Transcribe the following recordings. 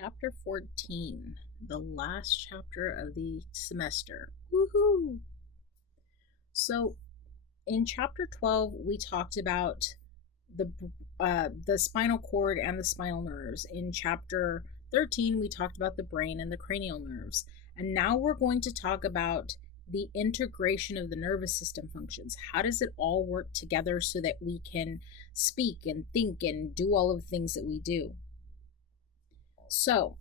Chapter 14, the last chapter of the semester. Woohoo! So, in chapter 12, we talked about the spinal cord and the spinal nerves. In chapter 13, we talked about the brain and the cranial nerves. And now we're going to talk about the integration of the nervous system functions. How does it all work together so that we can speak and think and do all of the things that we do? So,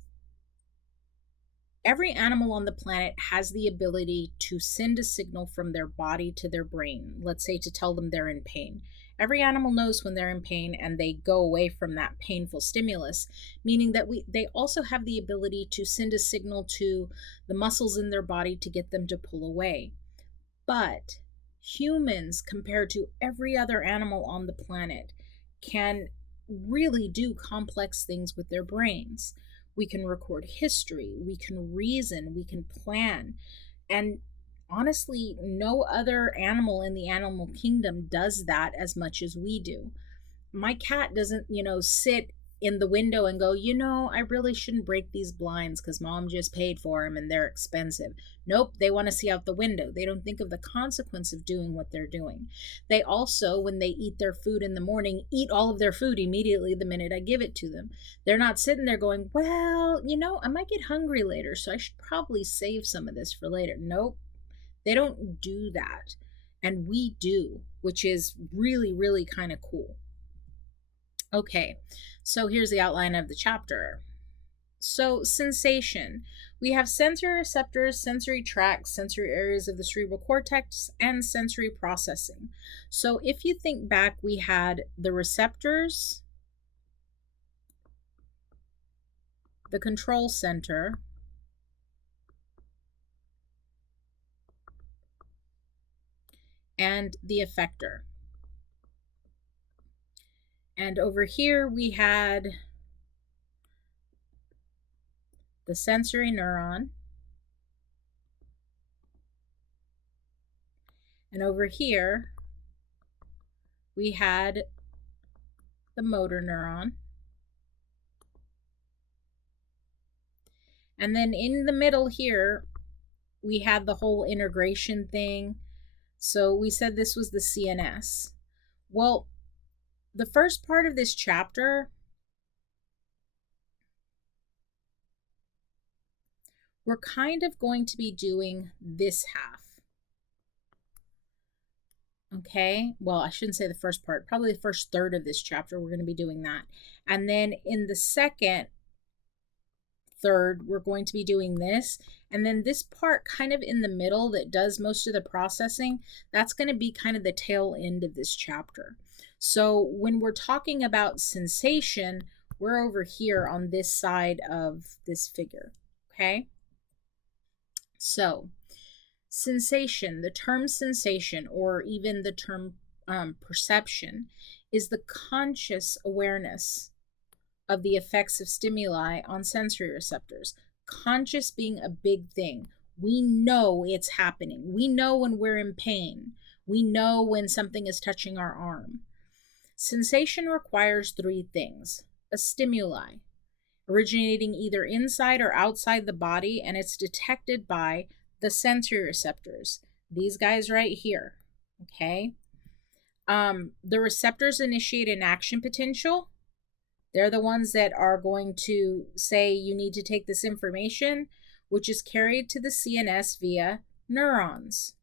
every animal on the planet has the ability to send a signal from their body to their brain, let's say to tell them they're in pain. Every animal knows when they're in pain and they go away from that painful stimulus, meaning that they also have the ability to send a signal to the muscles in their body to get them to pull away. But humans, compared to every other animal on the planet, can really do complex things with their brains. We can record history, we can reason, we can plan. And honestly, no other animal in the animal kingdom does that as much as we do. My cat doesn't, sit in the window and go, I really shouldn't break these blinds because mom just paid for them and they're expensive. Nope, they want to see out the window. They don't think of the consequence of doing what they're doing. They also, when they eat their food in the morning, eat all of their food immediately the minute I give it to them. They're not sitting there going, well, I might get hungry later, so I should probably save some of this for later. Nope, they don't do that. And we do, which is really, really kind of cool. Okay, so here's the outline of the chapter. So, sensation. We have sensory receptors, sensory tracts, sensory areas of the cerebral cortex, and sensory processing. So, if you think back, we had the receptors, the control center, and the effector. And over here we had the sensory neuron. And over here we had the motor neuron. And then in the middle here, we had the whole integration thing. So we said this was the CNS. Well, the first part of this chapter, we're kind of going to be doing this half. Okay, well, I shouldn't say the first part, probably the first third of this chapter, we're going to be doing that. And then in the second third, we're going to be doing this. And then this part kind of in the middle that does most of the processing, that's going to be kind of the tail end of this chapter. So when we're talking about sensation, we're over here on this side of this figure, okay? So sensation, the term sensation, or even the term perception, is the conscious awareness of the effects of stimuli on sensory receptors. Conscious being a big thing. We know it's happening. We know when we're in pain. We know when something is touching our arm. Sensation requires three things. A stimuli, originating either inside or outside the body, and it's detected by the sensory receptors. These guys right here, okay? The receptors initiate an action potential. They're the ones that are going to say you need to take this information, which is carried to the CNS via neurons.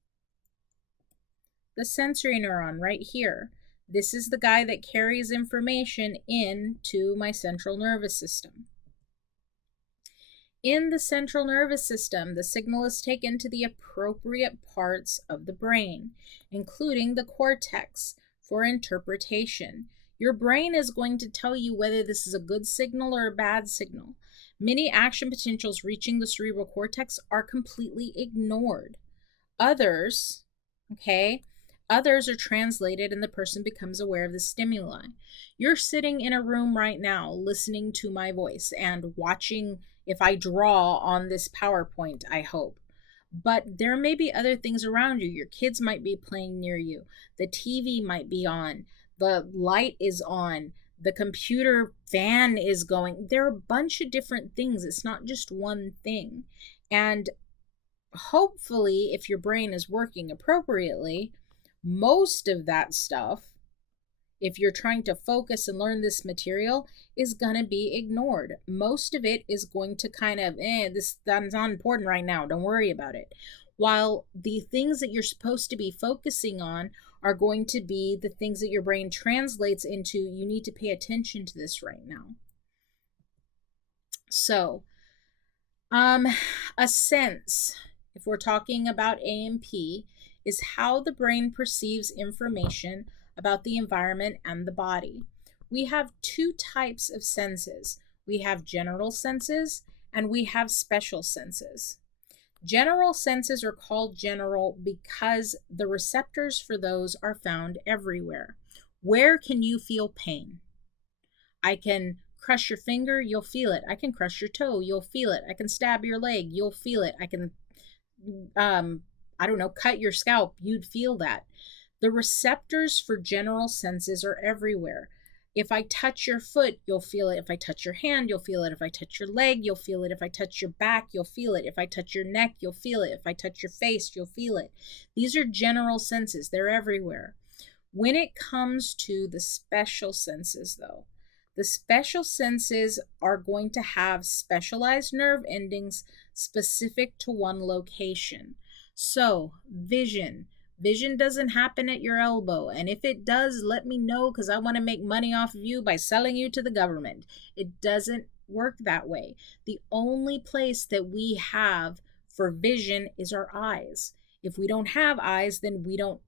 The sensory neuron right here. This is the guy that carries information into my central nervous system. In the central nervous system, the signal is taken to the appropriate parts of the brain, including the cortex, for interpretation. Your brain is going to tell you whether this is a good signal or a bad signal. Many action potentials reaching the cerebral cortex are completely ignored. Others are translated and the person becomes aware of the stimuli. You're sitting in a room right now listening to my voice and watching if I draw on this PowerPoint, I hope. But there may be other things around you. Your kids might be playing near you. The TV might be on. The light is on. The computer fan is going. There are a bunch of different things. It's not just one thing. And hopefully, if your brain is working appropriately, most of that stuff, if you're trying to focus and learn this material, is going to be ignored. Most of it is going to kind of, that's not important right now. Don't worry about it. While the things that you're supposed to be focusing on are going to be the things that your brain translates into, you need to pay attention to this right now. So, a sense, if we're talking about A&P, is how the brain perceives information about the environment and the body. We have two types of senses. We have general senses and we have special senses. General senses are called general because the receptors for those are found everywhere. Where can you feel pain? I can crush your finger, you'll feel it. I can crush your toe, you'll feel it. I can stab your leg, you'll feel it. I can, cut your scalp, you'd feel that. The receptors for general senses are everywhere. If I touch your foot, you'll feel it. If I touch your hand, you'll feel it. If I touch your leg, you'll feel it. If I touch your back, you'll feel it. If I touch your neck, you'll feel it. If I touch your face, you'll feel it. These are general senses. They're everywhere. When it comes to the special senses, though, the special senses are going to have specialized nerve endings specific to one location. So, vision. Vision doesn't happen at your elbow. And if it does, let me know because I want to make money off of you by selling you to the government. It doesn't work that way. The only place that we have for vision is our eyes. If we don't have eyes, then we don't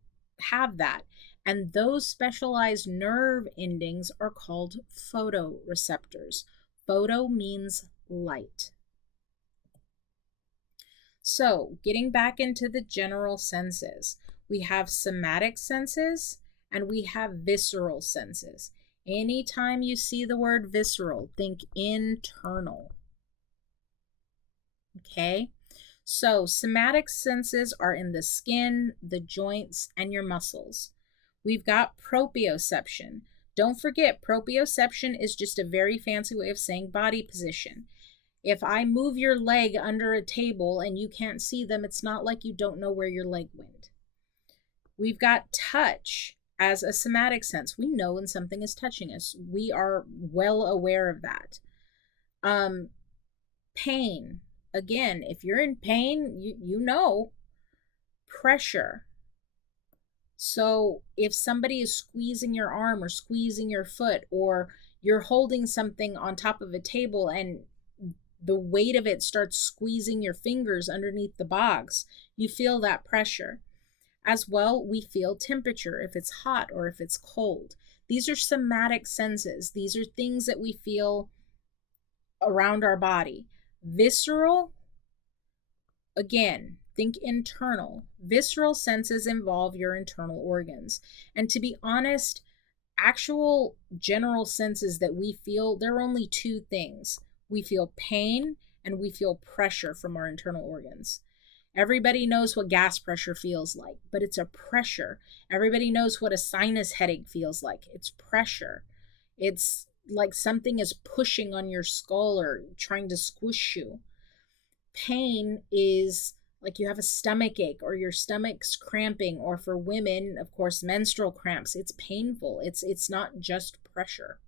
have that. And those specialized nerve endings are called photoreceptors. Photo means light. So, getting back into the general senses, we have somatic senses and we have visceral senses. Anytime you see the word visceral, think internal. Okay? So, somatic senses are in the skin, the joints, and your muscles. We've got proprioception. Don't forget, proprioception is just a very fancy way of saying body position. If I move your leg under a table and you can't see them, it's not like you don't know where your leg went. We've got touch as a somatic sense. We know when something is touching us. We are well aware of that. Pain. Again, if you're in pain, you know. Pressure. So if somebody is squeezing your arm or squeezing your foot, or you're holding something on top of a table and the weight of it starts squeezing your fingers underneath the box, you feel that pressure. As well, we feel temperature, if it's hot or if it's cold. These are somatic senses. These are things that we feel around our body. Visceral, again, think internal. Visceral senses involve your internal organs. And to be honest, actual general senses that we feel, there are only two things. We feel pain and we feel pressure from our internal organs. Everybody knows what gas pressure feels like, but it's a pressure. Everybody knows what a sinus headache feels like. It's pressure. It's like something is pushing on your skull or trying to squish you. Pain is like you have a stomach ache or your stomach's cramping, or for women, of course, menstrual cramps. It's painful. It's not just pressure.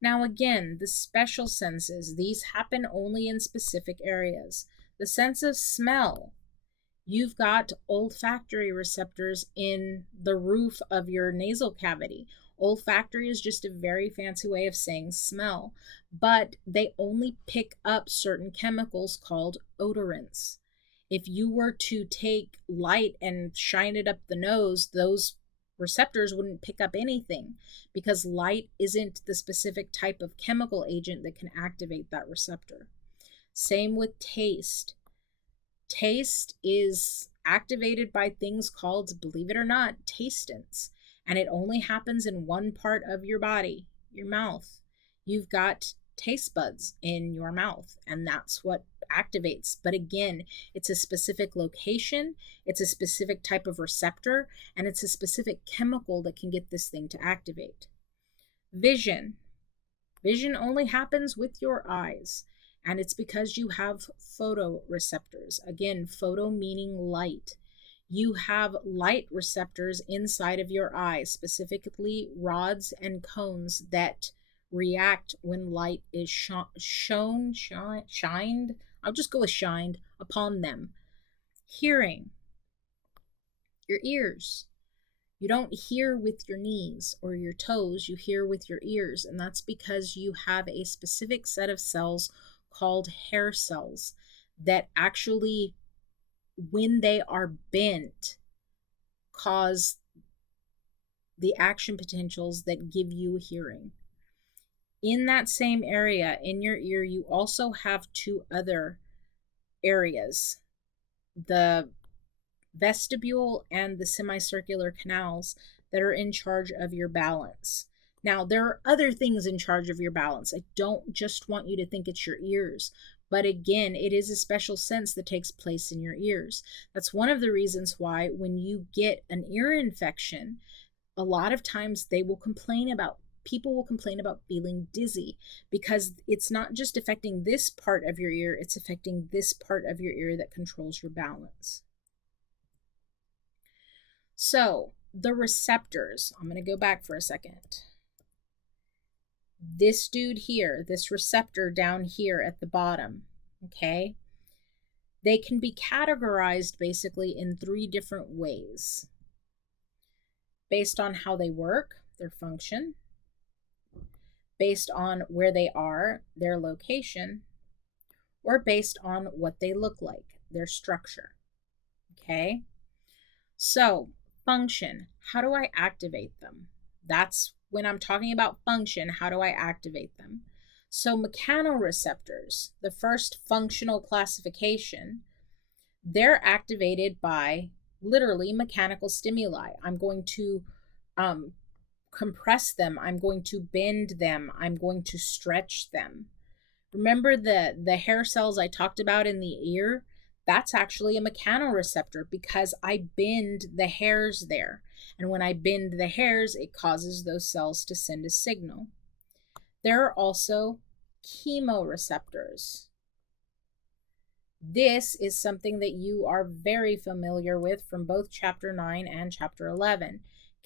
Now again, the special senses, these happen only in specific areas. The sense of smell. You've got olfactory receptors in the roof of your nasal cavity. Olfactory is just a very fancy way of saying smell, but they only pick up certain chemicals called odorants. If you were to take light and shine it up the nose, those receptors wouldn't pick up anything because light isn't the specific type of chemical agent that can activate that receptor. Same with taste. Taste is activated by things called, believe it or not, tastants. And it only happens in one part of your body, your mouth. You've got taste buds in your mouth, and that's what activates. But again, it's a specific location, it's a specific type of receptor, and it's a specific chemical that can get this thing to activate. Vision. Vision only happens with your eyes, and it's because you have photoreceptors. Again, photo meaning light. You have light receptors inside of your eye, specifically rods and cones that react when light is shined. I'll just go with shined upon them. Hearing. Your ears. You don't hear with your knees or your toes, you hear with your ears, and that's because you have a specific set of cells called hair cells that actually, when they are bent, cause the action potentials that give you hearing. In that same area, in your ear, you also have two other areas, the vestibule and the semicircular canals, that are in charge of your balance. Now, there are other things in charge of your balance. I don't just want you to think it's your ears, but again, it is a special sense that takes place in your ears. That's one of the reasons why when you get an ear infection, a lot of times people will complain about feeling dizzy, because it's not just affecting this part of your ear, it's affecting this part of your ear that controls your balance. So, the receptors, I'm going to go back for a second. This dude here, this receptor down here at the bottom, okay, they can be categorized basically in three different ways based on how they work, their function, based on where they are, their location, or based on what they look like, their structure. Okay? So, function, how do I activate them? That's when I'm talking about function, how do I activate them? So, mechanoreceptors, the first functional classification, they're activated by literally mechanical stimuli. I'm going to compress them, I'm going to bend them, I'm going to stretch them. Remember the hair cells I talked about in the ear? That's actually a mechanoreceptor because I bend the hairs there. And when I bend the hairs, it causes those cells to send a signal. There are also chemoreceptors. This is something that you are very familiar with from both Chapter 9 and Chapter 11.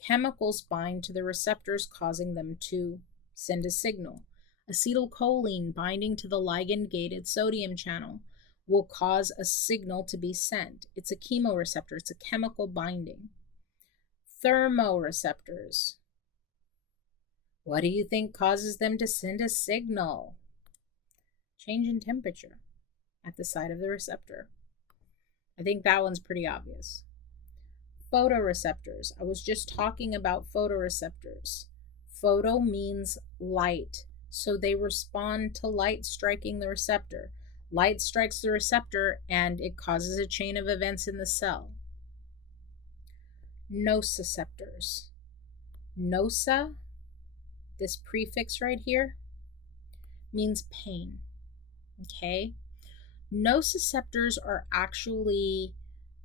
Chemicals bind to the receptors, causing them to send a signal. Acetylcholine binding to the ligand-gated sodium channel will cause a signal to be sent. It's a chemoreceptor. It's a chemical binding. Thermoreceptors. What do you think causes them to send a signal? Change in temperature at the site of the receptor. I think that one's pretty obvious. Photoreceptors. I was just talking about photoreceptors. Photo means light, so they respond to light striking the receptor. Light strikes the receptor and it causes a chain of events in the cell. Nociceptors. Noca, this prefix right here, means pain. Okay? Nociceptors are actually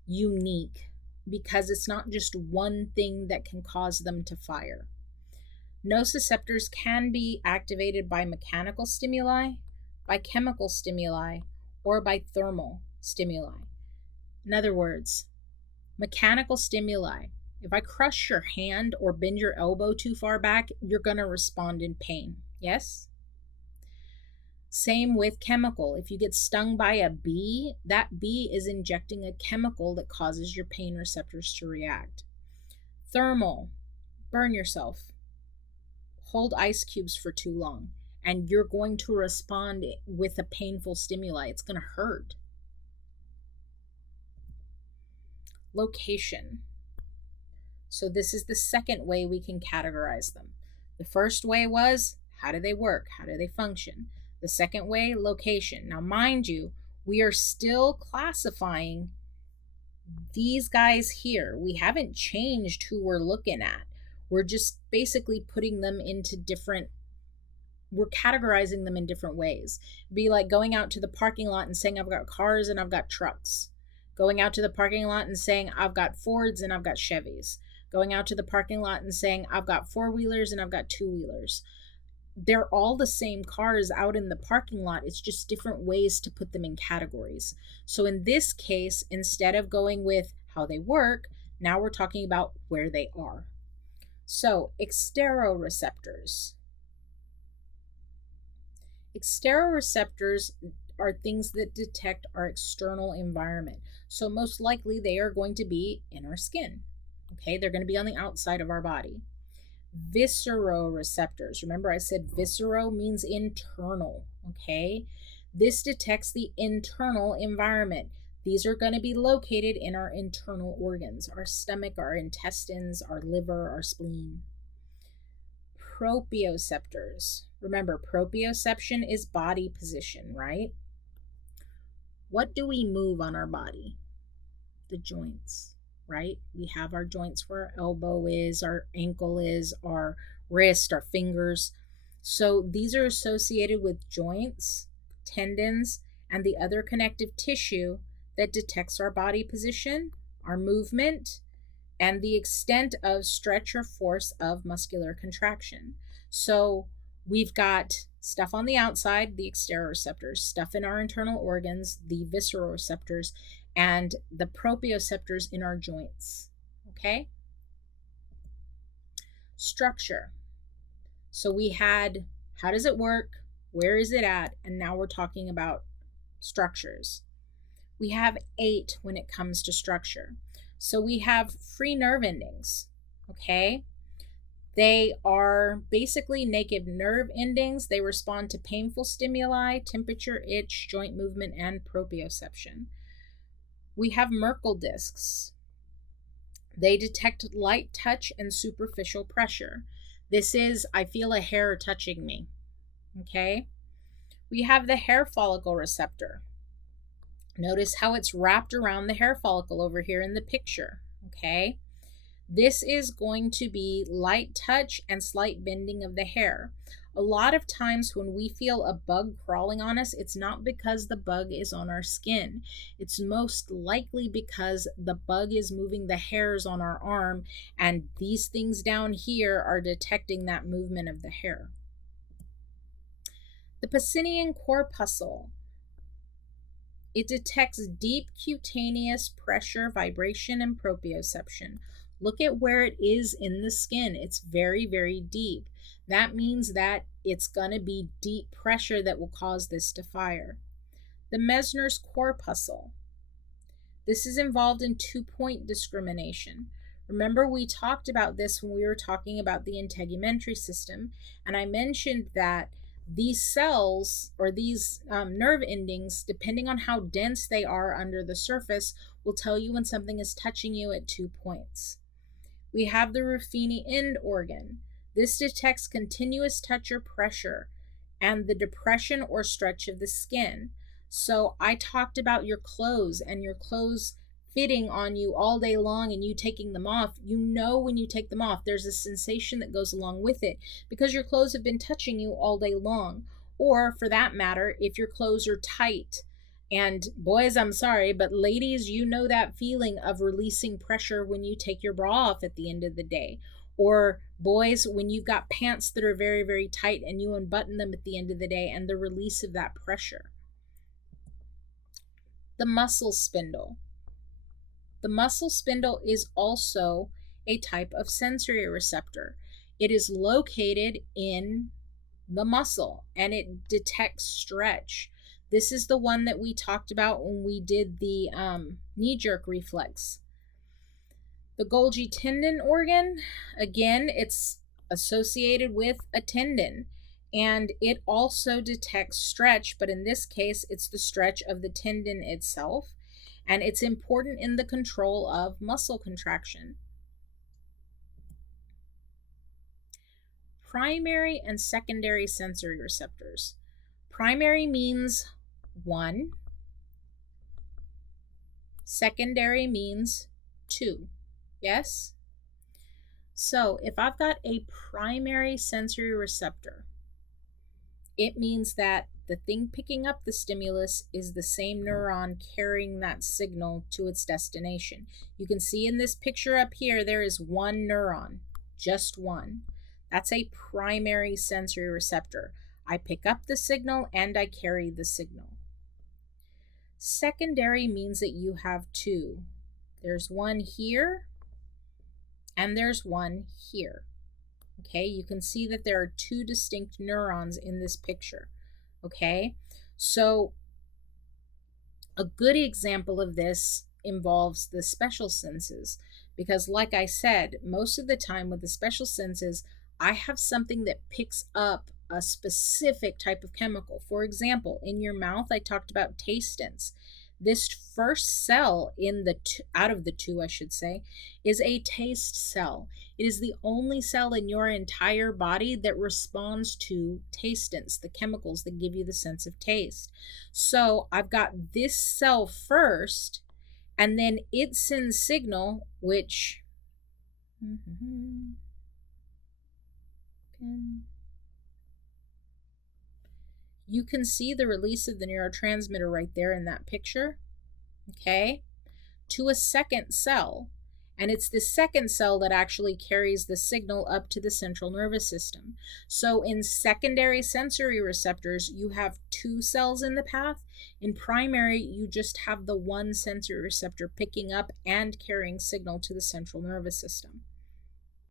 unique because it's not just one thing that can cause them to fire. Nociceptors can be activated by mechanical stimuli, by chemical stimuli, or by thermal stimuli. In other words, mechanical stimuli. If I crush your hand or bend your elbow too far back, you're going to respond in pain. Yes? Same with chemical. If you get stung by a bee, that bee is injecting a chemical that causes your pain receptors to react. Thermal. Burn yourself. Hold ice cubes for too long, and you're going to respond with a painful stimuli. It's going to hurt. Location. So this is the second way we can categorize them. The first way was, how do they work? How do they function? The second way, location. Now, mind you, we are still classifying these guys here. We haven't changed who we're looking at. We're just basically putting them into we're categorizing them in different ways. It'd be like going out to the parking lot and saying, I've got cars and I've got trucks. Going out to the parking lot and saying, I've got Fords and I've got Chevys. going out to the parking lot and saying, I've got four-wheelers and I've got two-wheelers. They're all the same cars out in the parking lot. It's just different ways to put them in categories. So in this case, instead of going with how they work, now we're talking about where they are. So exteroreceptors. Exteroreceptors are things that detect our external environment. So most likely they are going to be in our skin. Okay, they're going to be on the outside of our body. Visceroreceptors. Remember I said viscero means internal, okay? This detects the internal environment. These are going to be located in our internal organs, our stomach, our intestines, our liver, our spleen. Proprioceptors. Remember, proprioception is body position, right? What do we move on our body? The joints, right? We have our joints where our elbow is, our ankle is, our wrist, our fingers. So these are associated with joints, tendons, and the other connective tissue that detects our body position, our movement, and the extent of stretch or force of muscular contraction. So we've got stuff on the outside, the exteroreceptors, stuff in our internal organs, the visceroreceptors, and the proprioceptors in our joints. Okay? Structure. So we had how does it work? Where is it at? And now we're talking about structures. We have 8 when it comes to structure. So we have free nerve endings. Okay? They are basically naked nerve endings. They respond to painful stimuli, temperature, itch, joint movement, and proprioception. We have Merkel discs. They detect light touch and superficial pressure. This is, I feel a hair touching me. Okay? We have the hair follicle receptor. Notice how it's wrapped around the hair follicle over here in the picture. Okay? This is going to be light touch and slight bending of the hair. A lot of times when we feel a bug crawling on us, it's not because the bug is on our skin. It's most likely because the bug is moving the hairs on our arm, and these things down here are detecting that movement of the hair. The Pacinian corpuscle. It detects deep cutaneous pressure, vibration, and proprioception. Look at where it is in the skin. It's very, very deep. That means that it's going to be deep pressure that will cause this to fire. The Mesner's corpuscle. This is involved in 2-point discrimination. Remember, we talked about this when we were talking about the integumentary system, and I mentioned that these cells or these nerve endings, depending on how dense they are under the surface, will tell you when something is touching you at 2 points. We have the Ruffini end organ. This detects continuous touch or pressure and the depression or stretch of the skin. So I talked about your clothes and your clothes fitting on you all day long and you taking them off. You know when you take them off, there's a sensation that goes along with it because your clothes have been touching you all day long. Or for that matter, if your clothes are tight. And boys, I'm sorry, but ladies, you know that feeling of releasing pressure when you take your bra off at the end of the day. Or boys, when you've got pants that are very, very tight and you unbutton them at the end of the day and the release of that pressure. The muscle spindle. The muscle spindle is also a type of sensory receptor. It is located in the muscle and it detects stretch. This is the one that we talked about when we did the knee-jerk reflex. The Golgi tendon organ, again, it's associated with a tendon, and it also detects stretch, but in this case, it's the stretch of the tendon itself, and it's important in the control of muscle contraction. Primary and secondary sensory receptors. Primary means 1. Secondary means 2. Yes? So if I've got a primary sensory receptor, It means that the thing picking up the stimulus is the same neuron carrying that signal to its destination. You can see in this picture up here, there is one neuron, just one. That's a primary sensory receptor. I pick up the signal and I carry the signal. Secondary means that you have two. There's one here and there's one here. Okay, you can see that there are two distinct neurons in this picture. Okay, so a good example of this involves the special senses, because like I said, most of the time with the special senses, I have something that picks up a specific type of chemical. For example, in your mouth, I talked about tastins. This first cell in the out of the two, I should say, is a taste cell. It is the only cell in your entire body that responds to tastins, the chemicals that give you the sense of taste. So I've got this cell first, and then it sends signal, which you can see the release of the neurotransmitter right there in that picture, okay, to a second cell. And it's the second cell that actually carries the signal up to the central nervous system. So in secondary sensory receptors, you have two cells in the path. In primary, you just have the one sensory receptor picking up and carrying signal to the central nervous system.